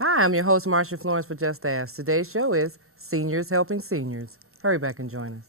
Hi, I'm your host, Marsha Florence for Just Ask. Today's show is Seniors Helping Seniors. Hurry back and join us.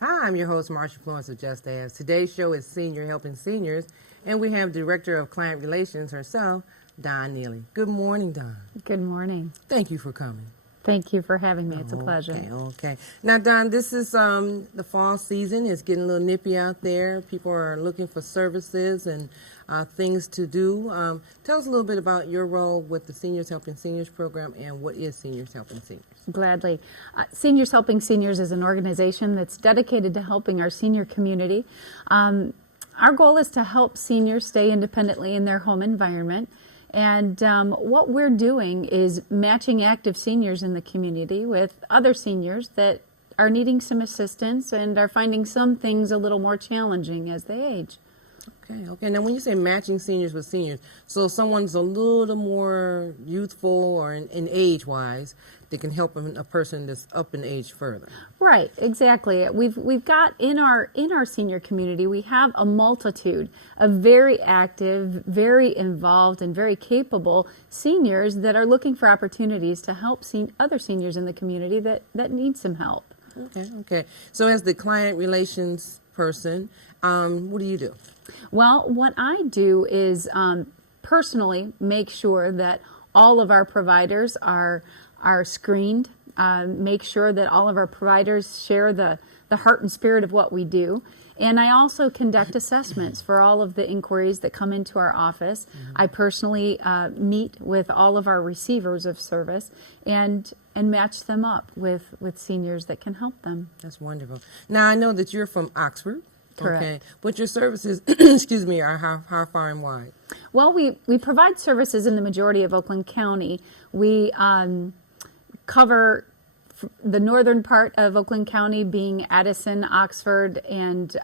Hi, I'm your host, Marsha Florence of Just Ask. Today's show is Senior Helping Seniors, and we have Director of Client Relations herself, Don Neely. Good morning, Don. Good morning. Thank you for coming. Thank you for having me. It's a pleasure. Okay. Now, Don, this is the fall season. It's getting a little nippy out there. People are looking for services and things to do. Tell us a little bit about your role with the Seniors Helping Seniors program and what is Seniors Helping Seniors? Gladly. Seniors Helping Seniors is an organization that's dedicated to helping our senior community. Our goal is to help seniors stay independently in their home environment. And what we're doing is matching active seniors in the community with other seniors that are needing some assistance and are finding some things a little more challenging as they age. Okay. Now, when you say matching seniors with seniors, so if someone's a little more youthful or in age-wise, they can help a person that's up in age further. Right, exactly. We've got in our senior community, we have a multitude of very active, very involved, and very capable seniors that are looking for opportunities to help other seniors in the community that need some help. Okay. So as the client relations person, what do you do? Well, what I do is personally make sure that all of our providers are screened, make sure that all of our providers share the heart and spirit of what we do. And I also conduct assessments for all of the inquiries that come into our office. Mm-hmm. I personally meet with all of our receivers of service and match them up with seniors that can help them. That's wonderful. Now, I know that you're from Oxford. Correct. Okay, but your services, excuse me, are how far and wide? Well, we provide services in the majority of Oakland County. We cover the northern part of Oakland County, being Addison, Oxford, and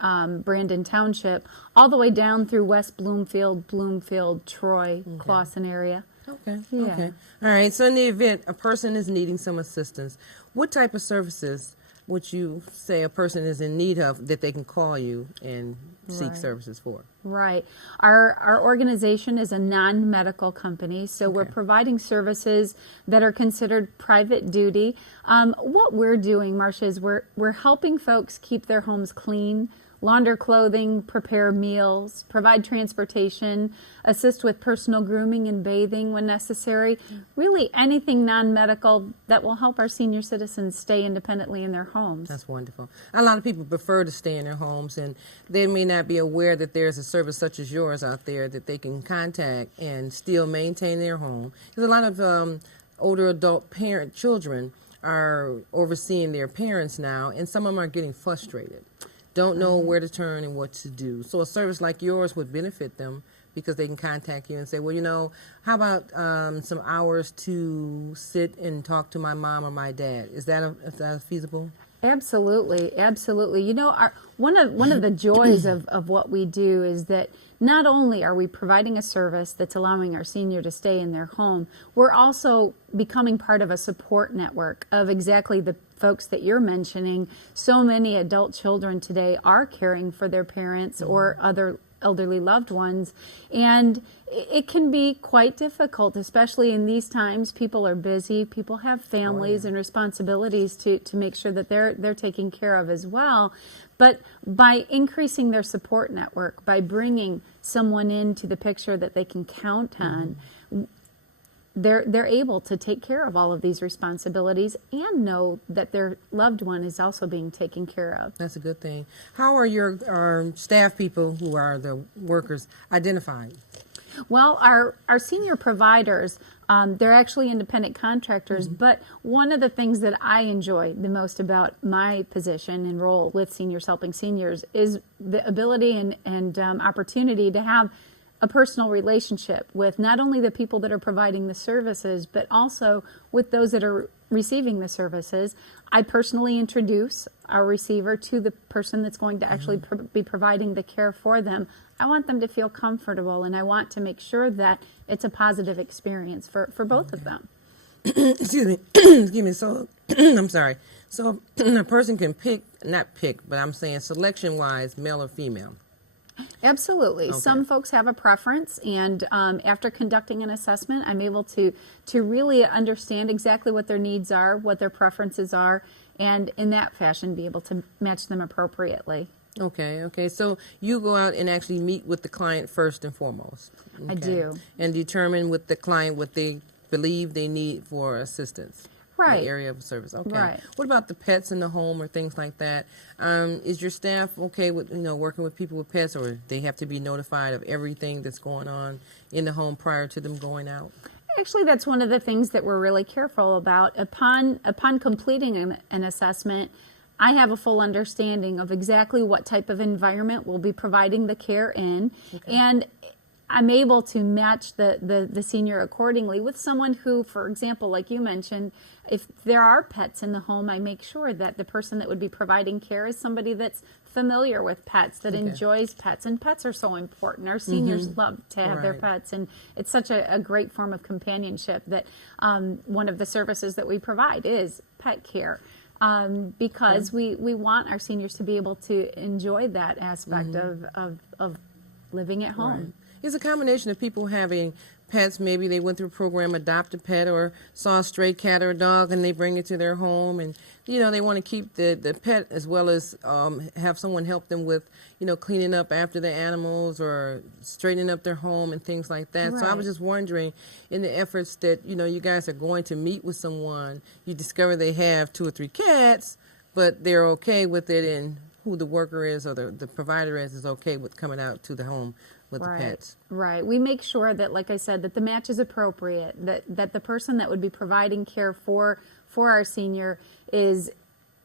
Brandon Township, all the way down through West Bloomfield, Troy, Clawson area. Okay. Yeah. Okay. All right. So in the event a person is needing some assistance, what type of services would you say a person is in need of that they can call you and seek services for? Right. Our organization is a non-medical company, so we're providing services that are considered private duty. What we're doing, Marsha, is we're helping folks keep their homes clean, launder clothing, prepare meals, provide transportation, assist with personal grooming and bathing when necessary. Really anything non-medical that will help our senior citizens stay independently in their homes. That's wonderful. A lot of people prefer to stay in their homes, and they may not be aware that there's a service such as yours out there that they can contact and still maintain their home. Because a lot of older adult children are overseeing their parents now, and some of them are getting frustrated. Don't know where to turn and what to do. So a service like yours would benefit them because they can contact you and say, well, how about some hours to sit and talk to my mom or my dad? Is that feasible? Absolutely. One of the joys of what we do is that not only are we providing a service that's allowing our senior to stay in their home, we're also becoming part of a support network of exactly the folks that you're mentioning. So many adult children today are caring for their parents or other elderly loved ones, and it can be quite difficult, especially in these times. People are busy, people have families and responsibilities to make sure that they're taken care of as well. But by increasing their support network, by bringing someone into the picture that they can count on, they're able to take care of all of these responsibilities and know that their loved one is also being taken care of. That's a good thing. How are your staff people who are the workers identified? Well, our senior providers They're actually independent contractors, but one of the things that I enjoy the most about my position and role with Seniors Helping Seniors is the ability and opportunity to have a personal relationship with not only the people that are providing the services, but also with those that are receiving the services. I personally introduce our receiver to the person that's going to actually be providing the care for them. I want them to feel comfortable, and I want to make sure that it's a positive experience for both of them. Excuse me. Excuse me. So, I'm sorry. So, a person can not pick, but I'm saying selection-wise, male or female. Absolutely. Okay. Some folks have a preference, and after conducting an assessment, I'm able to really understand exactly what their needs are, what their preferences are, and in that fashion be able to match them appropriately. Okay. So you go out and actually meet with the client first and foremost. Okay. I do. And determine with the client what they believe they need for assistance. Right. The area of service. Okay. Right. What about the pets in the home or things like that? Is your staff okay with working with people with pets, or they have to be notified of everything that's going on in the home prior to them going out? Actually, that's one of the things that we're really careful about. Upon completing an assessment, I have a full understanding of exactly what type of environment we'll be providing the care in, and I'm able to match the senior accordingly with someone who, for example, like you mentioned, if there are pets in the home, I make sure that the person that would be providing care is somebody that's familiar with pets, that enjoys pets, and pets are so important. Our seniors love to have their pets, and it's such a great form of companionship that one of the services that we provide is pet care. Because we want our seniors to be able to enjoy that aspect of living at home. Right. It's a combination of people having pets. Maybe they went through a program, adopt a pet, or saw a stray cat or a dog, and they bring it to their home. And, they want to keep the pet as well as have someone help them with, cleaning up after the animals or straightening up their home and things like that. Right. So I was just wondering, in the efforts that, you guys are going to meet with someone, you discover they have 2 or 3 cats, but they're okay with it, and who the worker is or the provider is okay with coming out to the home with the pets. Right. We make sure that, like I said, that the match is appropriate, that the person that would be providing care for our senior is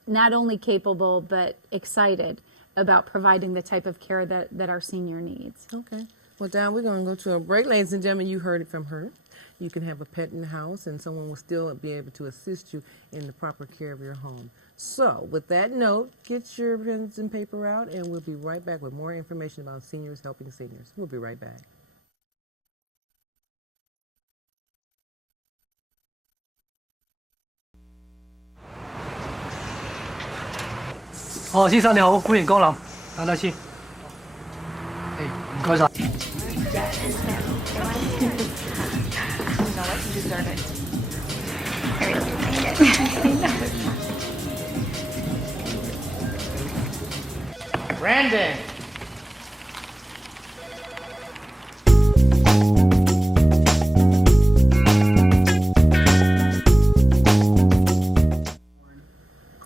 not only capable but excited about providing the type of care that our senior needs. Okay. Well, Don, we're going to go to a break. Ladies and gentlemen, you heard it from her. You can have a pet in the house, and someone will still be able to assist you in the proper care of your home. So, with that note, get your pens and paper out, and we'll be right back with more information about Seniors Helping Seniors. We'll be right back. Oh, 先生你好，歡迎光臨，等等先。唔該晒。Brandon.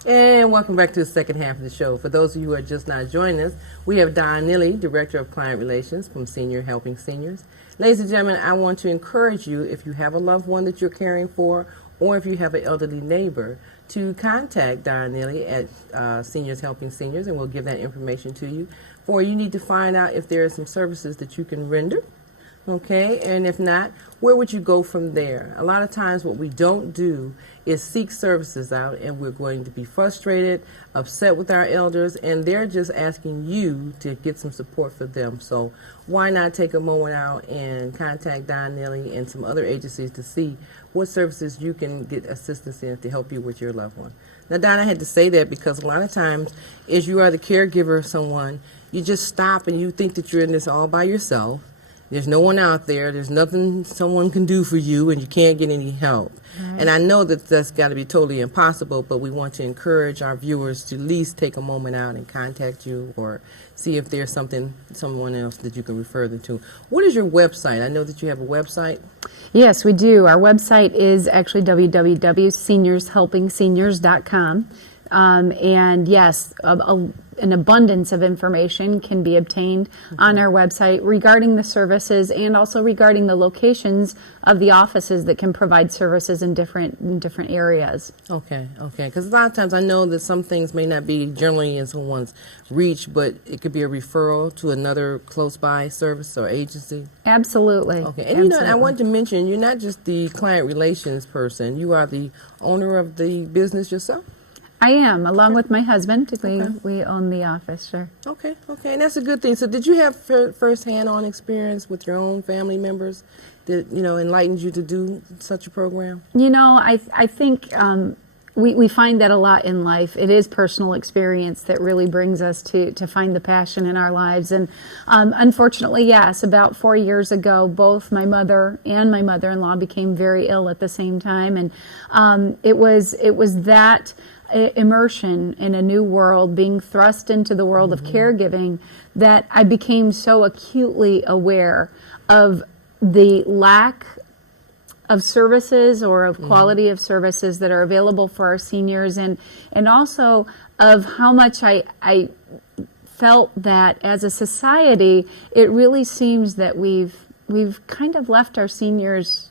And welcome back to the second half of the show. For those of you who are just now joining us, we have Don Nilly, Director of Client Relations from Senior Helping Seniors. Ladies and gentlemen, I want to encourage you, if you have a loved one that you're caring for, or if you have an elderly neighbor, to contact Don Nilly at Seniors Helping Seniors, and we'll give that information to you. For you need to find out if there are some services that you can render, okay? And if not, where would you go from there? A lot of times what we don't do is seek services out, and we're going to be frustrated, upset with our elders, and they're just asking you to get some support for them. So why not take a moment out and contact Don Nilly and some other agencies to see what services you can get assistance in to help you with your loved one. Now, Don, I had to say that because a lot of times, as you are the caregiver of someone, you just stop and you think that you're in this all by yourself. There's no one out there. There's nothing someone can do for you, and you can't get any help. Right. And I know that that's got to be totally impossible, but we want to encourage our viewers to at least take a moment out and contact you or see if there's someone else that you can refer them to. What is your website? I know that you have a website. Yes, we do. Our website is actually www.seniorshelpingseniors.com. And yes, an abundance of information can be obtained on our website regarding the services and also regarding the locations of the offices that can provide services in different areas. Okay. Because a lot of times I know that some things may not be generally in someone's reach, but it could be a referral to another close by service or agency. Absolutely. Okay. And you know, I wanted to mention, you're not just the client relations person, you are the owner of the business yourself? I am, along with my husband. We own the office, sure. Okay, and that's a good thing. So did you have first hand-on experience with your own family members that, you know, enlightened you to do such a program? You know, I think we find that a lot in life. It is personal experience that really brings us to find the passion in our lives. And unfortunately, yes, about 4 years ago, both my mother and my mother-in-law became very ill at the same time. And it was that immersion in a new world, being thrust into the world of caregiving, that I became so acutely aware of the lack of services or of quality of services that are available for our seniors, and also of how much I felt that as a society it really seems that we've kind of left our seniors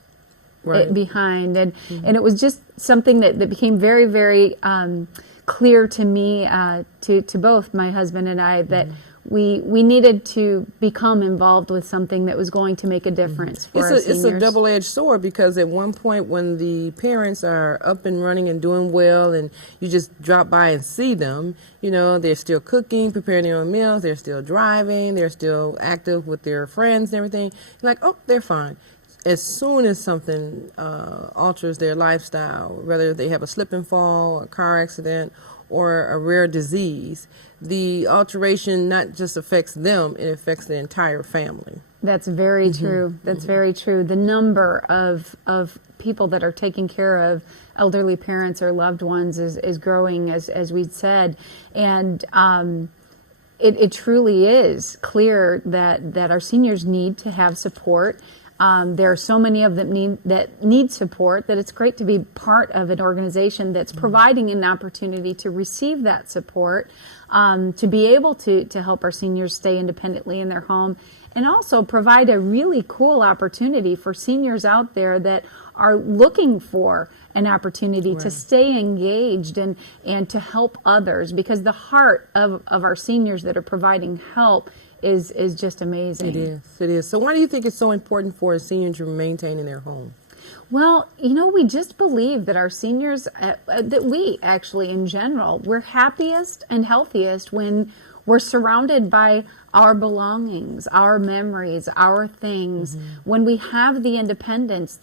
behind, and it was just something that became very, very clear to me, to both my husband and I, that we needed to become involved with something that was going to make a difference for our seniors. It's a double-edged sword, because at one point when the parents are up and running and doing well and you just drop by and see them, you know, they're still cooking, preparing their own meals, they're still driving, they're still active with their friends and everything. You're like, oh, they're fine. As soon as something alters their lifestyle, whether they have a slip and fall, a car accident, or a rare disease, the alteration not just affects them, it affects the entire family. That's very true. That's very true. The number of people that are taking care of elderly parents or loved ones is growing, as we said. And it truly is clear that our seniors need to have support. There are so many of them that need support, that it's great to be part of an organization that's providing an opportunity to receive that support, to be able to help our seniors stay independently in their home, and also provide a really cool opportunity for seniors out there that are looking for an opportunity to stay engaged and to help others, because the heart of our seniors that are providing help is just amazing. It is. So why do you think it's so important for a senior to maintain in their home? Well, you know, we just believe that our seniors, that we actually in general, we're happiest and healthiest when we're surrounded by our belongings, our memories, our things, when we have the independence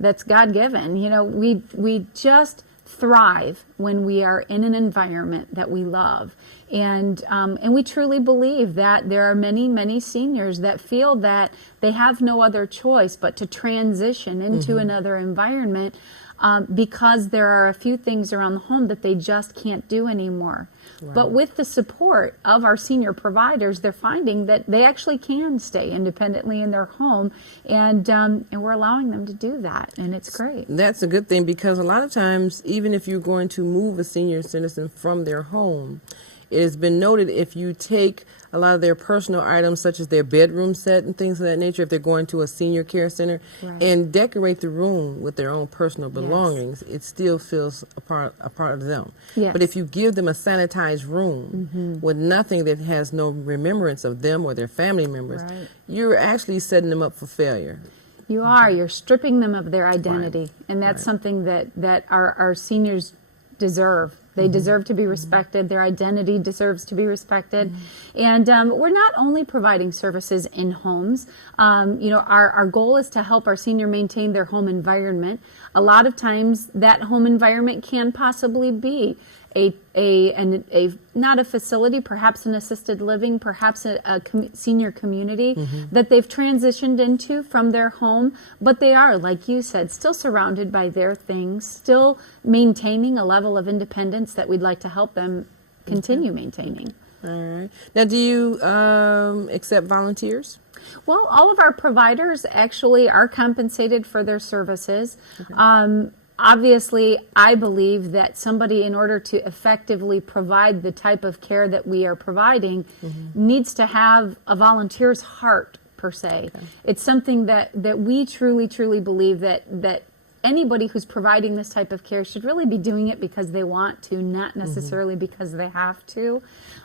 that's God-given. You know, we just thrive when we are in an environment that we love. And we truly believe that there are many, many seniors that feel that they have no other choice but to transition into another environment, because there are a few things around the home that they just can't do anymore. Right. But with the support of our senior providers, they're finding that they actually can stay independently in their home, and we're allowing them to do that, and it's great. That's a good thing, because a lot of times, even if you're going to move a senior citizen from their home, it has been noted, if you take a lot of their personal items, such as their bedroom set and things of that nature, if they're going to a senior care center, and decorate the room with their own personal belongings, it still feels a part of them. Yes. But if you give them a sanitized room with nothing that has no remembrance of them or their family members, you're actually setting them up for failure. You are. You're stripping them of their identity, and that's something that our seniors deserve. They deserve to be respected. Their identity deserves to be respected. And we're not only providing services in homes. You know, our goal is to help our senior maintain their home environment. A lot of times that home environment can possibly be a not a facility, perhaps an assisted living, perhaps a senior community that they've transitioned into from their home, but they are, like you said, still surrounded by their things, still maintaining a level of independence that we'd like to help them continue maintaining. All right. Now, do you accept volunteers? Well, all of our providers actually are compensated for their services. Obviously, I believe that somebody, in order to effectively provide the type of care that we are providing, needs to have a volunteer's heart, per se. Okay. It's something that we truly, truly believe that anybody who's providing this type of care should really be doing it because they want to, not necessarily because they have to.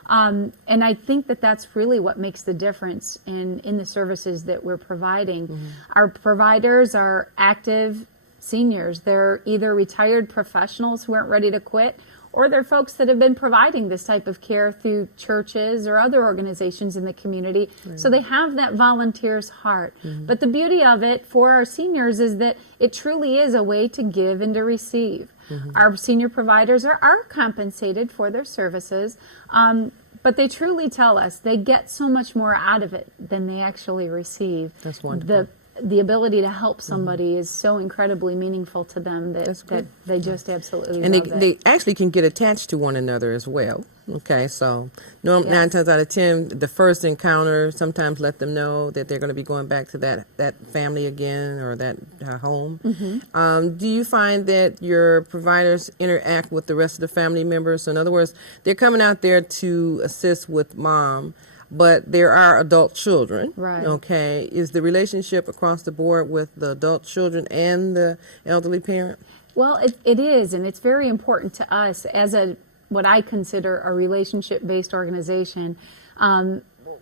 And I think that that's really what makes the difference in the services that we're providing. Our providers are active seniors. They're either retired professionals who aren't ready to quit, or they're folks that have been providing this type of care through churches or other organizations in the community. So they have that volunteer's heart. But the beauty of it for our seniors is that it truly is a way to give and to receive. Our senior providers are compensated for their services, but they truly tell us they get so much more out of it than they actually receive. That's wonderful. The ability to help somebody is so incredibly meaningful to them That's that good. they just absolutely And love it. they actually can get attached to one another as well. Okay, so 9 times out of 10, the first encounter sometimes let them know that they're going to be going back to that family again or that home. Do you find that your providers interact with the rest of the family members? So in other words, they're coming out there to assist with mom, but there are adult children. Right. Okay, is the relationship across the board with the adult children and the elderly parent? Well, it is, and it's very important to us as what I consider a relationship-based organization.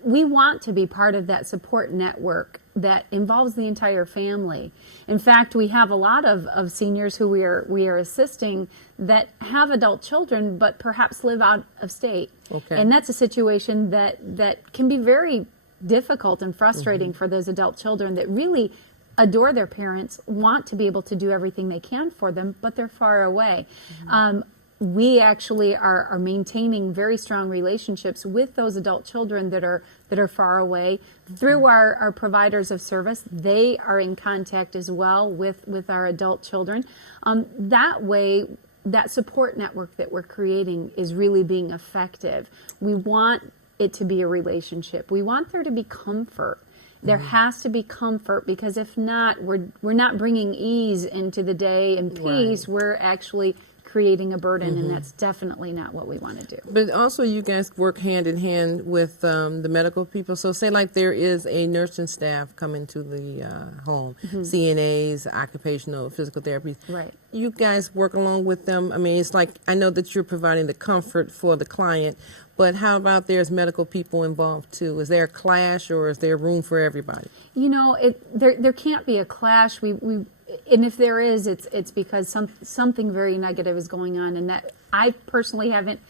We want to be part of that support network that involves the entire family. In fact, we have a lot of seniors who we are assisting that have adult children, but perhaps live out of state. Okay. And that's a situation that can be very difficult and frustrating for those adult children that really adore their parents, want to be able to do everything they can for them, but they're far away. We actually are maintaining very strong relationships with those adult children that are far away through our providers of service. They are in contact as well with our adult children. That way, that support network that we're creating is really being effective. We want it to be a relationship. We want there to be comfort. There has to be comfort, because if not, we're not bringing ease into the day and peace. Right. We're actually creating a burden, and that's definitely not what we want to do. But also, you guys work hand in hand with the medical people. So, say like there is a nursing staff coming to the home, CNAs, occupational physical therapists. Right. You guys work along with them. I mean, it's like I know that you're providing the comfort for the client, but how about there's medical people involved too? Is there a clash, or is there room for everybody? You know, there can't be a clash. And if there is, it's because something very negative is going on, and that I personally haven't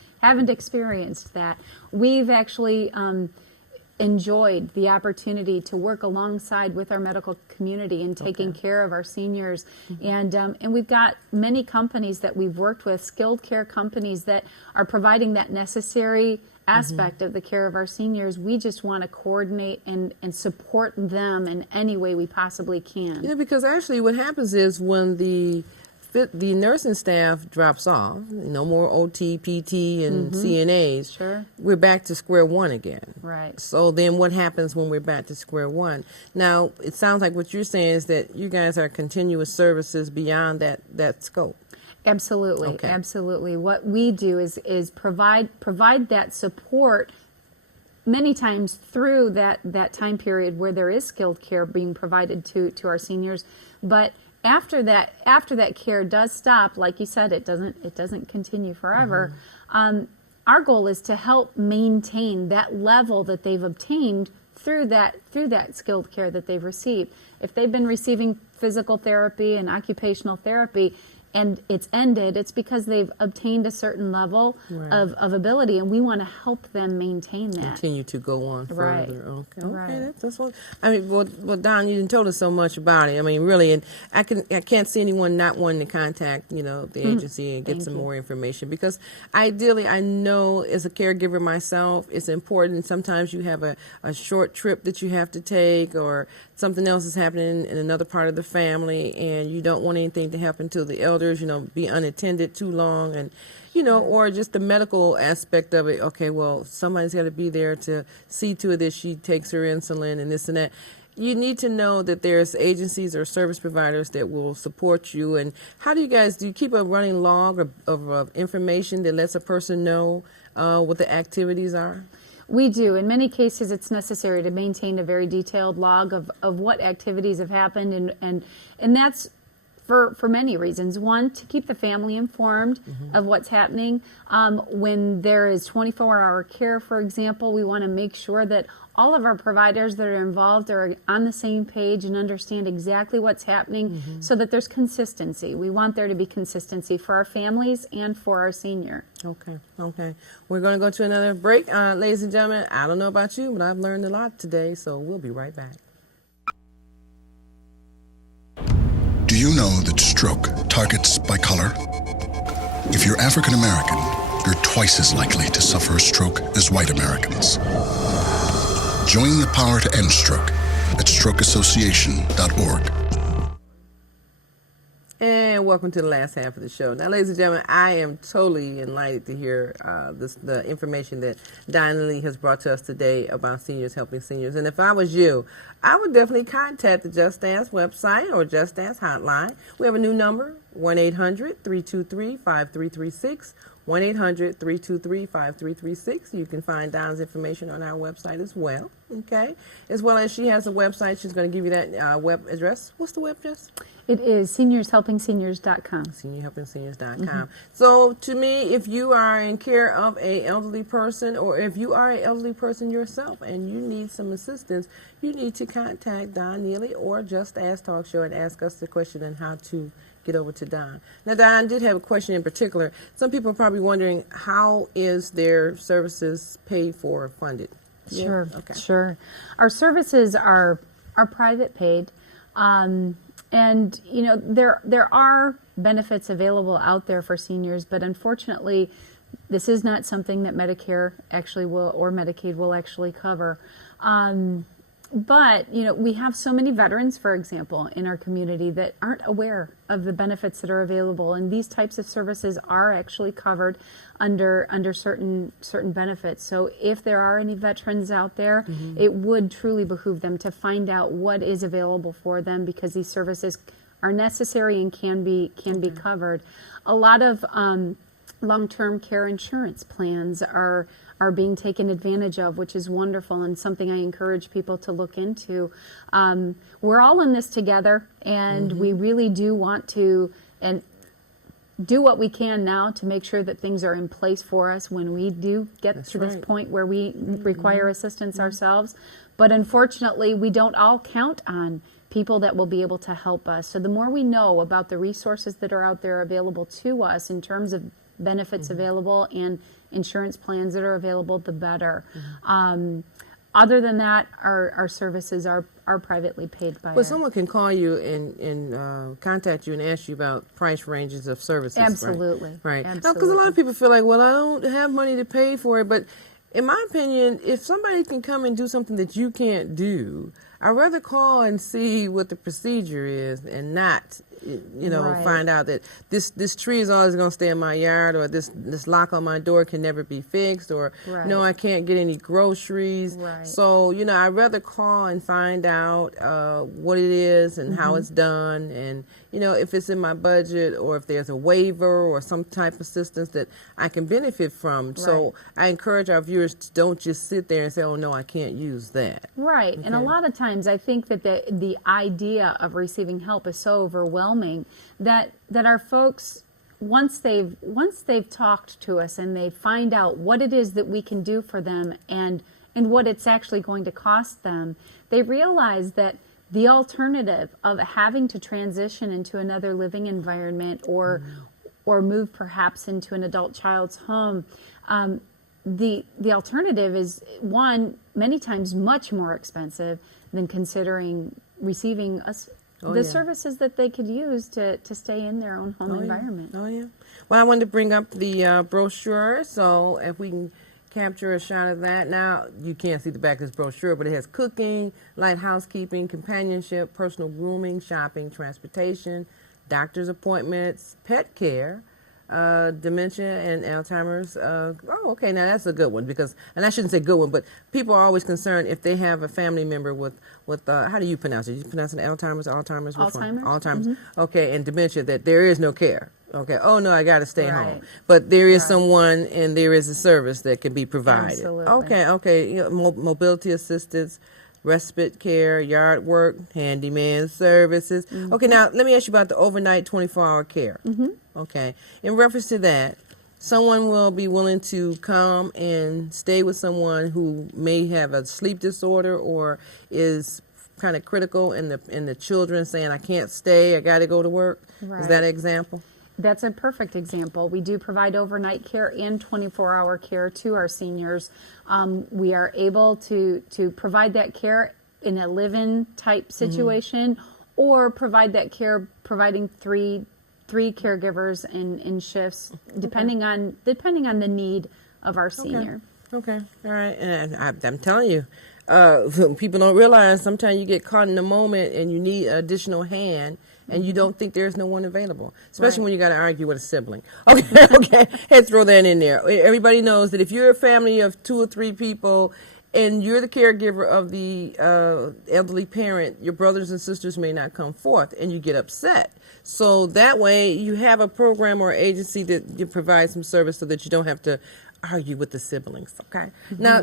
experienced that. We've actually enjoyed the opportunity to work alongside with our medical community in taking care of our seniors, and we've got many companies that we've worked with, skilled care companies that are providing that necessary aspect of the care of our seniors. We just want to coordinate and support them in any way we possibly can. You know, because actually what happens is when the nursing staff drops off, no more OT, PT, and CNAs, Sure. we're back to square one again. Right. So then what happens when we're back to square one? Now, it sounds like what you're saying is that you guys are continuous services beyond that scope. Absolutely, Okay. absolutely. What we do is provide that support many times through that time period where there is skilled care being provided to our seniors. But after that care does stop, like you said, it doesn't continue forever. Our goal is to help maintain that level that they've obtained through that skilled care that they've received. If they've been receiving physical therapy and occupational therapy, and it's ended, it's because they've obtained a certain level of ability, and we want to help them maintain that. Continue to go on Right. further. Okay, Right. that's what I mean. Well, Don, you didn't told us so much about it. I mean, really, and I can't see anyone not wanting to contact the agency and get Thank some you. more information, because ideally, I know as a caregiver myself, it's important. Sometimes you have a short trip that you have to take, or something else is happening in another part of the family, and you don't want anything to happen to the elders, be unattended too long, and or just the medical aspect of it. Okay, well, somebody's got to be there to see to it that she takes her insulin and this and that. you need to know that there's agencies or service providers that will support you. And how do you keep a running log of information that lets a person know what the activities are? We do. In many cases, it's necessary to maintain a very detailed log of what activities have happened, and that's for many reasons. One, to keep the family informed of what's happening. When there is 24-hour care, for example, we want to make sure that all of our providers that are involved are on the same page and understand exactly what's happening so that there's consistency. We want there to be consistency for our families and for our senior. Okay. We're going to go to another break. Ladies and gentlemen, I don't know about you, but I've learned a lot today, so we'll be right back. Do you know that stroke targets by color? If you're African American, you're twice as likely to suffer a stroke as white Americans. Join the power to end stroke at strokeassociation.org. And welcome to the last half of the show. Now, ladies and gentlemen, I am totally enlightened to hear the information that Diana Lee has brought to us today about seniors helping seniors. And if I was you, I would definitely contact the Just Dance website or Just Dance hotline. We have a new number, 1-800-323-5336. 1-800-323-5336. You can find Donna's information on our website as well, okay? As well as she has a website. She's going to give you that web address. What's the web address? It is seniorshelpingseniors.com. Seniorhelpingseniors.com. So to me, if you are in care of an elderly person, or if you are an elderly person yourself and you need some assistance, you need to contact Don Neely or Just Ask Talk Show and ask us the question on how to get over to Don. Now, Don did have a question in particular. Some people are probably wondering, how is their services paid for or funded? Sure, Okay. sure. Our services are private paid, and you know there are benefits available out there for seniors, but unfortunately, this is not something that Medicare actually will or Medicaid will actually cover. But, you know, we have so many veterans, for example, in our community that aren't aware of the benefits that are available. And these types of services are actually covered under certain benefits. So if there are any veterans out there, it would truly behoove them to find out what is available for them, because these services are necessary and can be covered. A lot of long-term care insurance plans are being taken advantage of, which is wonderful and something I encourage people to look into. We're all in this together, and we really do want to and do what we can now to make sure that things are in place for us when we do get to this point where we require assistance ourselves. But unfortunately, we don't all count on people that will be able to help us. So the more we know about the resources that are out there available to us in terms of benefits available and insurance plans that are available, the better. Other than that, our services are privately paid by. Well, someone can call you and contact you and ask you about price ranges of services. Absolutely. Right. Absolutely. Because a lot of people feel like, well, I don't have money to pay for it. But in my opinion, if somebody can come and do something that you can't do, I'd rather call and see what the procedure is and not, find out that this tree is always going to stay in my yard, or this lock on my door can never be fixed, or no, I can't get any groceries. Right. So, I'd rather call and find out what it is and how it's done, and, if it's in my budget, or if there's a waiver or some type of assistance that I can benefit from. Right. So I encourage our viewers to don't just sit there and say, oh, no, I can't use that. Right. Okay. And a lot of times I think that the idea of receiving help is so overwhelming that our folks, once they've talked to us and they find out what it is that we can do for them and what it's actually going to cost them, they realize that the alternative of having to transition into another living environment or move perhaps into an adult child's home, the alternative is, one, many times much more expensive than considering receiving the services that they could use to stay in their own home environment. Oh, yeah. Well, I wanted to bring up the brochure, so if we can capture a shot of that. Now, you can't see the back of this brochure, but it has cooking, light housekeeping, companionship, personal grooming, shopping, transportation, doctor's appointments, pet care, dementia and Alzheimer's. Okay, now that's a good one because, and I shouldn't say good one, but people are always concerned if they have a family member with how do you pronounce it? You pronounce it Alzheimer's? Which one? Alzheimer's. Okay, and dementia, that there is no care. Okay. Oh no, I got to stay home. But there is someone, and there is a service that can be provided. Absolutely. Okay. You know, mobility assistance, respite care, yard work, handyman services. Okay. Now let me ask you about the overnight 24-hour care. Okay. In reference to that, someone will be willing to come and stay with someone who may have a sleep disorder or is kind of critical, and the children saying, I can't stay, I got to go to work. Right. Is that an example? That's a perfect example. We do provide overnight care and 24-hour care to our seniors. We are able to provide that care in a live-in type situation, or provide that care providing three caregivers in shifts, depending on the need of our senior. Okay. All right. And I'm telling you, people don't realize sometimes you get caught in the moment and you need an additional hand, and you don't think there's no one available, especially when you got to argue with a sibling. Okay. Hey, throw that in there. Everybody knows that if you're a family of 2 or 3 people and you're the caregiver of the elderly parent, your brothers and sisters may not come forth, and you get upset. So that way you have a program or agency that you provide some service so that you don't have to argue with the siblings. Okay. Now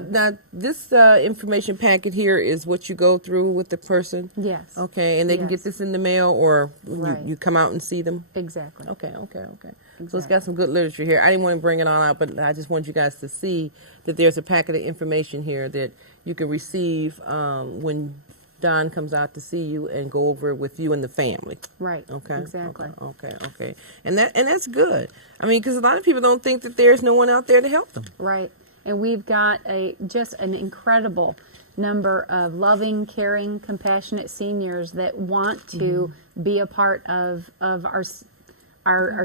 this information packet here is what you go through with the person. Yes. Okay, and they can get this in the mail, or you come out and see them. Exactly. Okay. So it's got some good literature here. I didn't want to bring it all out, but I just want you guys to see that there's a packet of information here that you can receive when Don comes out to see you and go over it with you and the family. Right. Okay. Exactly. Okay. And that's good. I mean, because a lot of people don't think that there's no one out there to help them. Right. And we've got just an incredible number of loving, caring, compassionate seniors that want to be a part of our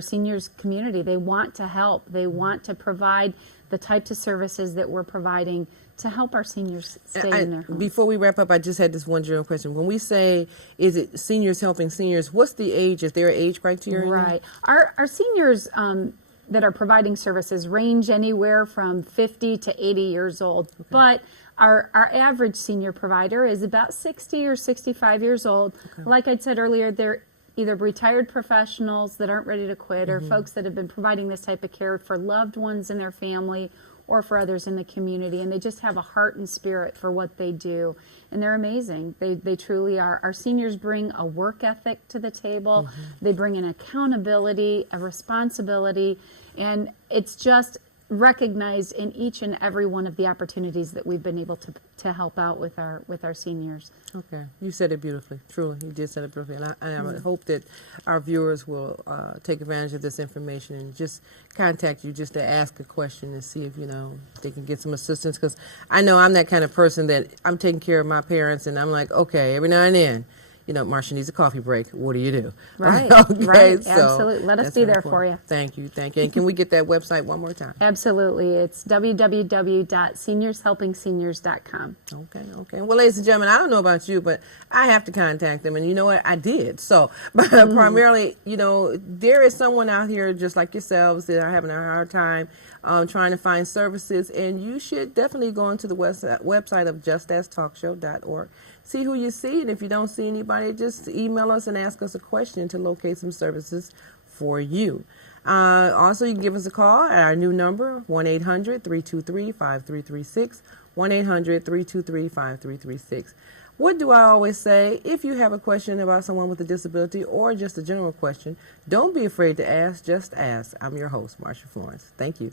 seniors community. They want to help. They want to provide the types of services that we're providing to help our seniors stay in their homes. Before we wrap up, I just had this one general question. When we say, is it seniors helping seniors, what's the age? Is there an age criteria? Right. Our seniors that are providing services range anywhere from 50 to 80 years old. Okay. But our average senior provider is about 60 or 65 years old. Okay. Like I said earlier, they're either retired professionals that aren't ready to quit, or folks that have been providing this type of care for loved ones in their family or for others in the community, and they just have a heart and spirit for what they do, and they're amazing. They truly are. Our seniors bring a work ethic to the table. They bring an accountability, a responsibility, and it's just recognized in each and every one of the opportunities that we've been able to help out with our seniors. Okay, you said it beautifully. Truly, you did say it beautifully, and I hope that our viewers will take advantage of this information and just contact you just to ask a question and see if they can get some assistance. Because I know I'm that kind of person that I'm taking care of my parents, and I'm like, okay, every now and then, Marcia needs a coffee break. What do you do? Right, okay, right, so absolutely. Let us be there for you. Thank you. And can we get that website one more time? Absolutely. It's www.seniorshelpingseniors.com. Okay. Well, ladies and gentlemen, I don't know about you, but I have to contact them, and you know what? I did. So, primarily, there is someone out here just like yourselves that are having a hard time trying to find services, and you should definitely go onto the website of justastalkshow.org. See who you see, and if you don't see anybody, just email us and ask us a question to locate some services for you. Also, you can give us a call at our new number, 1-800-323-5336, 1-800-323-5336. What do I always say? If you have a question about someone with a disability or just a general question, don't be afraid to ask, just ask. I'm your host, Marsha Florence. Thank you.